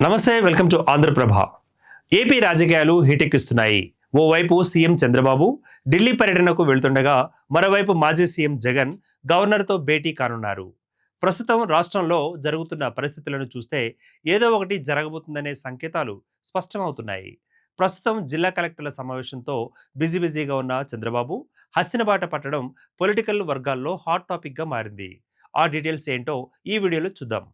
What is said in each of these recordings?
నమస్తే, welcome to Andhraprabha. AP రాజకీయాలు హీటెక్కిస్తున్నాయి. ఓవైపు సీఎం చంద్రబాబు ఢిల్లీ పర్యటనకు వెళ్తుండగా, మరోవైపు మాజీ సీఎం జగన్ గవర్నర్తో భేటీ కానున్నారు. ప్రస్తుతం రాష్ట్రంలో జరుగుతున్న పరిస్థితులను చూస్తే ఏదో ఒకటి జరగబోతుందనే సంకేతాలు స్పష్టమవుతున్నాయి. ప్రస్తుతం జిల్లా కలెక్టర్ల సమావేశంతో బిజీగా ఉన్న చంద్రబాబు హస్తినబాట పట్టడం పొలిటికల్ వర్గాల్లో హాట్ టాపిక్గా మారింది. ఆ డీటెయిల్స్ ఏంటో ఈ వీడియోలో చూద్దాం.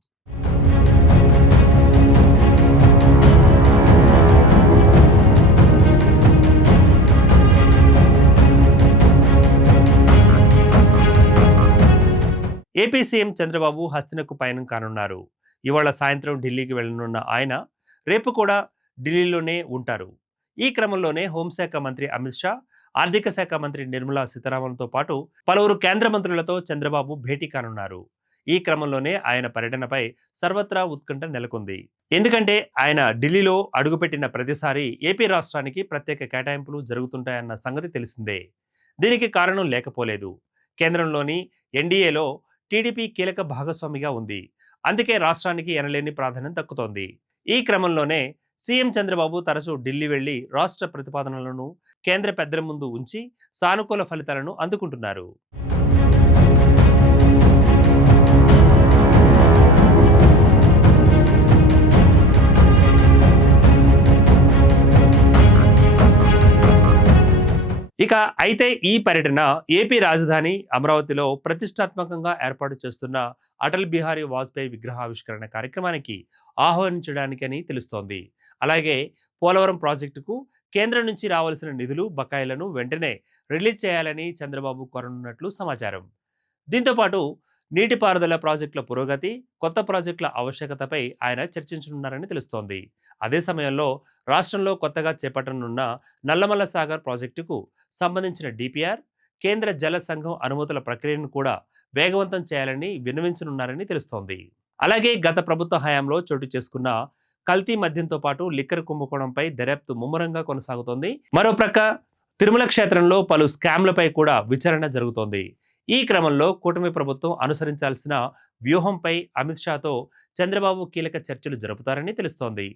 ఏపీ సీఎం చంద్రబాబు హస్తినకు పయనం కానున్నారు. ఇవాళ సాయంత్రం ఢిల్లీకి వెళ్లనున్న ఆయన రేపు కూడా ఢిల్లీలోనే ఉంటారు. ఈ క్రమంలోనే హోంశాఖ మంత్రి అమిత్ షా, ఆర్థిక శాఖ మంత్రి నిర్మలా సీతారామన్తో పాటు పలువురు కేంద్ర మంత్రులతో చంద్రబాబు భేటీ కానున్నారు. ఈ క్రమంలోనే ఆయన పర్యటనపై సర్వత్రా ఉత్కంఠ నెలకొంది. ఎందుకంటే ఆయన ఢిల్లీలో అడుగుపెట్టిన ప్రతిసారి ఏపీ రాష్ట్రానికి ప్రత్యేక కేటాయింపులు జరుగుతుంటాయన్న సంగతి తెలిసిందే. దీనికి కారణం లేకపోలేదు. కేంద్రంలోని ఎన్డీఏలో టీడీపీ కీలక భాగస్వామిగా ఉంది. అందుకే రాష్ట్రానికి ఎనలేని ప్రాధాన్యం దక్కుతోంది. ఈ క్రమంలోనే సీఎం చంద్రబాబు తరచూ ఢిల్లీ వెళ్లి రాష్ట్ర ప్రతిపాదనలను కేంద్ర పెద్దల ముందు ఉంచి సానుకూల ఫలితాలను అందుకుంటున్నారు. అయితే ఈ పర్యటన ఏపీ రాజధాని అమరావతిలో ప్రతిష్టాత్మకంగా ఏర్పాటు చేస్తున్న అటల్ బిహారీ వాజ్పేయి విగ్రహావిష్కరణ కార్యక్రమానికి ఆహ్వానించడానికని తెలుస్తోంది. అలాగే పోలవరం ప్రాజెక్టుకు కేంద్రం నుంచి రావాల్సిన నిధులు బకాయిలను వెంటనే రిలీజ్ చేయాలని చంద్రబాబు కోరనున్నట్లు సమాచారం. దీంతోపాటు నీటిపారుదల ప్రాజెక్టుల పురోగతి, కొత్త ప్రాజెక్టుల ఆవశ్యకతపై ఆయన చర్చించనున్నారని తెలుస్తోంది. అదే సమయంలో రాష్ట్రంలో కొత్తగా చేపట్టనున్న నల్లమల్ల సాగర్ ప్రాజెక్టుకు సంబంధించిన డిపిఆర్, కేంద్ర జల సంఘం అనుమతుల ప్రక్రియను కూడా వేగవంతం చేయాలని విన్నవించనున్నారని తెలుస్తోంది. అలాగే గత ప్రభుత్వ హయాంలో చోటు చేసుకున్న కల్తీ మద్యంతో పాటు లిక్కర్ కుంభకోణంపై దర్యాప్తు ముమ్మరంగా కొనసాగుతోంది. మరోప్రక్క తిరుమల క్షేత్రంలో పలు స్కామ్లపై కూడా విచారణ జరుగుతోంది. ఈ క్రమంలో కూటమి ప్రభుత్వం అనుసరించాల్సిన వ్యూహంపై అమిత్ షాతో చంద్రబాబు కీలక చర్చలు జరుపుతారని తెలుస్తోంది.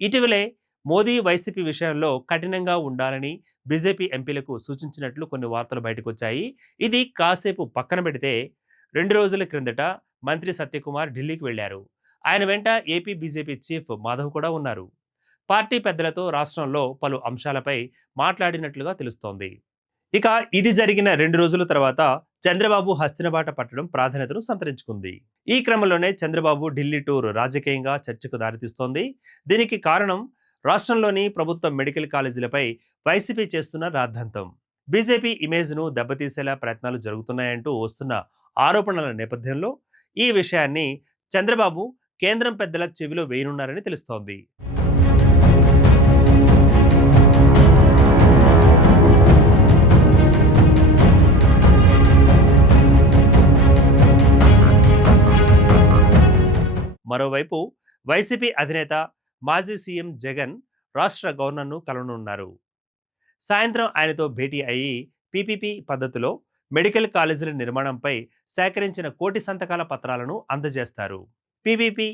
ఇటీవలే మోదీ వైసీపీ విషయంలో కఠినంగా ఉండాలని బీజేపీ ఎంపీలకు సూచించినట్లు కొన్ని వార్తలు బయటకొచ్చాయి. ఇది కాసేపు పక్కన పెడితే 2 రోజుల క్రిందట మంత్రి సత్యకుమార్ ఢిల్లీకి వెళ్లారు. ఆయన వెంట ఏపీ బీజేపీ చీఫ్ మాధవ్ కూడా ఉన్నారు. పార్టీ పెద్దలతో రాష్ట్రంలో పలు అంశాలపై మాట్లాడినట్లుగా తెలుస్తోంది. ఇది జరిగిన 2 రోజుల తర్వాత చంద్రబాబు హస్తినబాట పట్టడం ప్రాధాన్యతను సంతరించుకుంది. ఈ క్రమంలోనే చంద్రబాబు ఢిల్లీ టూర్ రాజకీయంగా చర్చకు దారితీస్తోంది. దీనికి కారణం రాష్ట్రంలోని ప్రభుత్వ మెడికల్ కాలేజీలపై వైసీపీ చేస్తున్న రాద్ధాంతం. బీజేపీ ఇమేజ్ను దెబ్బతీసేలా ప్రయత్నాలు జరుగుతున్నాయంటూ వస్తున్న ఆరోపణల నేపథ్యంలో ఈ విషయాన్ని చంద్రబాబు కేంద్రం పెద్దల చెవిలో వేయనున్నారని తెలుస్తోంది. మరోవైపు వైసీపీ అధినేత మాజీ సీఎం జగన్ రాష్ట్ర గవర్నర్ను కలవనున్నారు. సాయంత్రం ఆయనతో భేటీ అయ్యి పీపీపీ పద్ధతిలో మెడికల్ కాలేజీల నిర్మాణంపై సేకరించిన 1 కోటి సంతకాల పత్రాలను అందజేస్తారు. పీపీపీ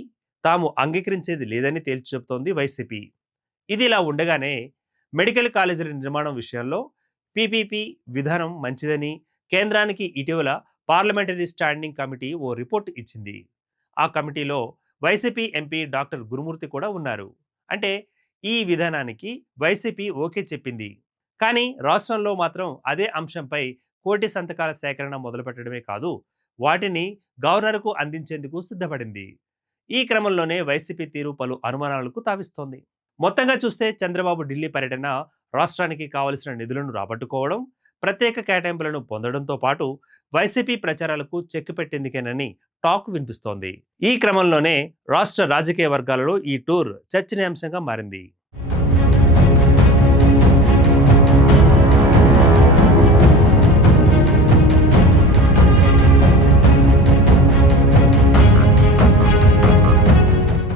తాము అంగీకరించేది లేదని తేల్చి చెబుతోంది వైసీపీ. ఇది ఇలా ఉండగానే మెడికల్ కాలేజీల నిర్మాణం విషయంలో పీపీపీ విధానం మంచిదని కేంద్రానికి ఇటీవల పార్లమెంటరీ స్టాండింగ్ కమిటీ ఓ రిపోర్ట్ ఇచ్చింది. ఆ కమిటీలో వైసీపీ ఎంపీ డాక్టర్ గురుమూర్తి కూడా ఉన్నారు. అంటే ఈ విధానానికి వైసీపీ ఓకే చెప్పింది. కానీ రాష్ట్రంలో మాత్రం అదే అంశంపై 1 కోటి సంతకాల సేకరణ మొదలుపెట్టడమే కాదు, వాటిని గవర్నర్కు అందించేందుకు సిద్ధపడింది. ఈ క్రమంలోనే వైసీపీ తీరు పలు అనుమానాలకు తావిస్తోంది. మొత్తంగా చూస్తే చంద్రబాబు ఢిల్లీ పర్యటన రాష్ట్రానికి కావలసిన నిధులను రాబట్టుకోవడం, ప్రత్యేక కేటాయింపులను పొందడంతో పాటు వైసీపీ ప్రచారాలకు చెక్ పెట్టేందుకేనని టాక్ వినిపిస్తోంది. ఈ క్రమంలోనే రాష్ట్ర రాజకీయ వర్గాలలో ఈ టూర్ చర్చనీయాంశంగా మారింది.